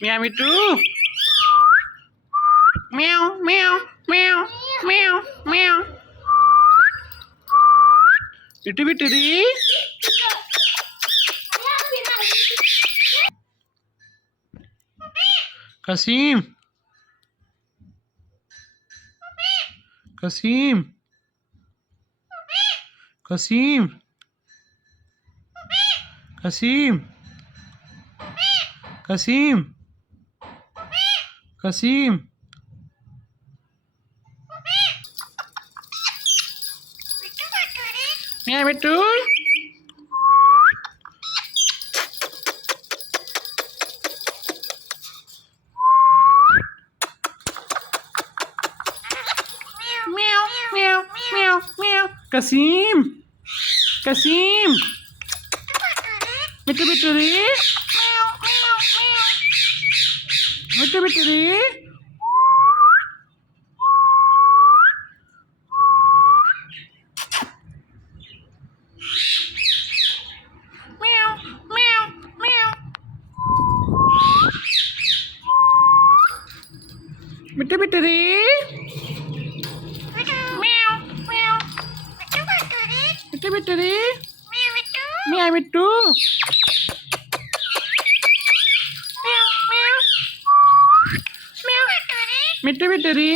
Meow me too. Meow, meow, meow, meow, meow. Bitty bitty. Kasim. Kasim. Kasim. Kasim. Kasim. Kasim. Meow me too. Meow, meow, meow, meow. Kasim. Kasim. Bitty bitty. Bitty bitty. Meow, meow, meow. Bitty bitty. Meow, meow. Bitty bitty. Meow me too. Meow, meow. Meow. Bitty bitty.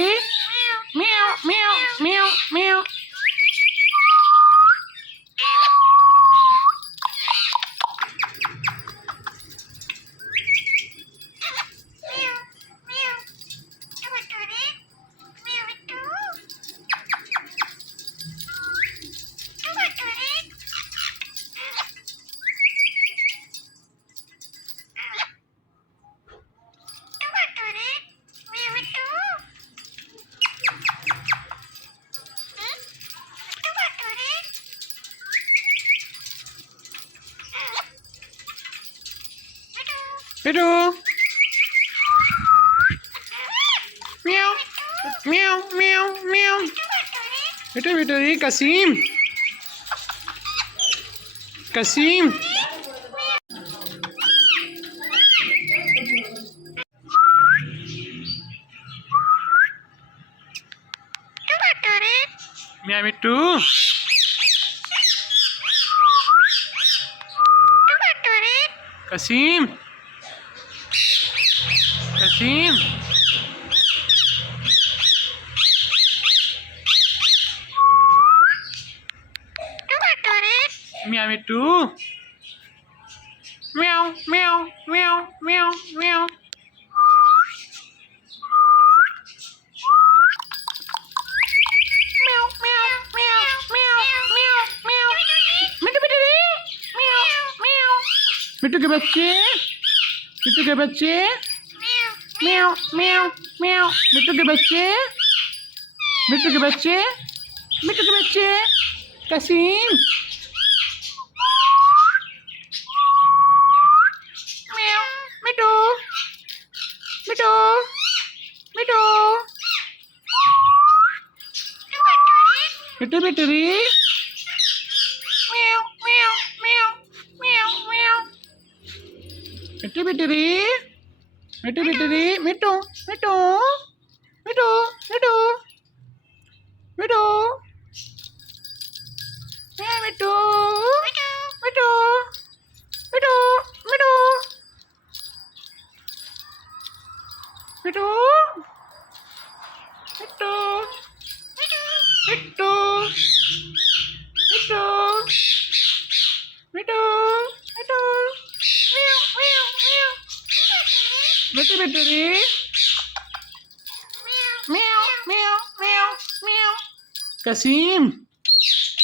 Meow, meow, meow, meow. Hello. Meow. Meow, meow, meow. Bitty bitty. Kasim. Kasim. Meow me too. Kasim. Kasim. Meow me too. Meow, meow, meow, meow, meow. Meow, meow, meow, meow, meow, meow. मिट्टू बिट्टू रे. Meow, meow. मिट्टू के बच्चे. मिट्टू के बच्चे. Meow, meow, meow. मिट्टू के बच्चे. मिट्टू के बच्चे. मिट्टू के बच्चे. कसीम. Meow. मिट्टू. मिट्टू. मिट्टू. मिट्टू बिट्टू रे. Meow, meow, meow, meow, meow. मिट्टू बिट्टू रे. मिट्टू बिट्टू रे. मिट्टू. मिट्टू. मिट्टू. मिट्टू. मिट्टू. मिट्टू. मिट्टू. मिट्टू. मिट्टू. मिट्टू. मिट्टू. मिट्टू. मिट्टू. मिट्टू. मिट्टू. Meow, meow, meow. मिट्टू बिट्टू रे. Meow, meow, meow, meow. Kasim.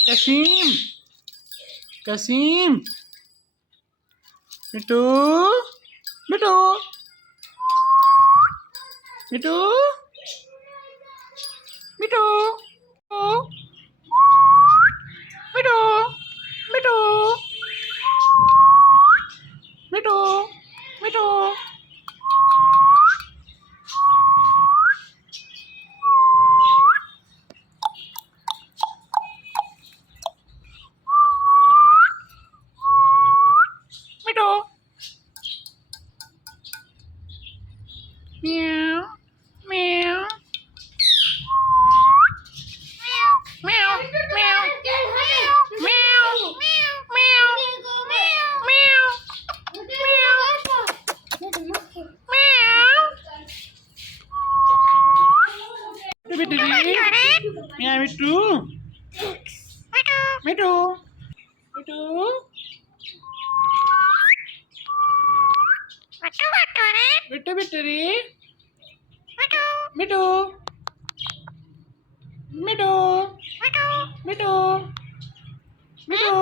Kasim. Kasim. Mitu. Mitu. Mitu. Mitu. Mitu. Mitu. Mitu. Mitu. Mitu. मिठू मिठू मिठू रे मिठू मिठू मिठू मिठू मिठू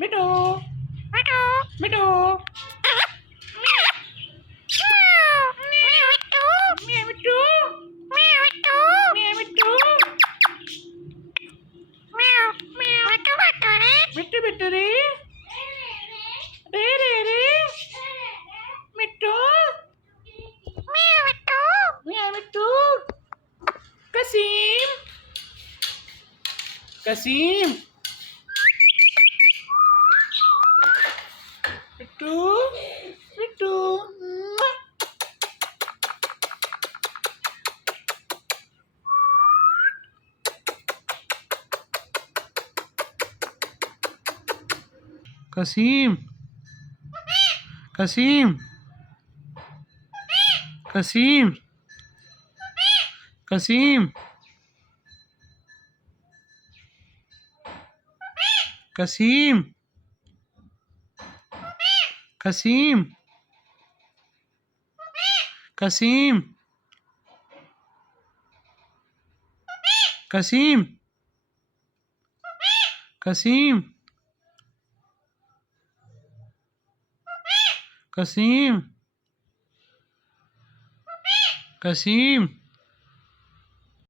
मिठू मिठू मिठू मिठू मिठू रे रे रे रे मिठू मिठू कसीम कसीम मिठू मिठू कसीम कसीम कसीम कसीम कसीम कसीम कसीम कसीम कसीम कसीम कसीम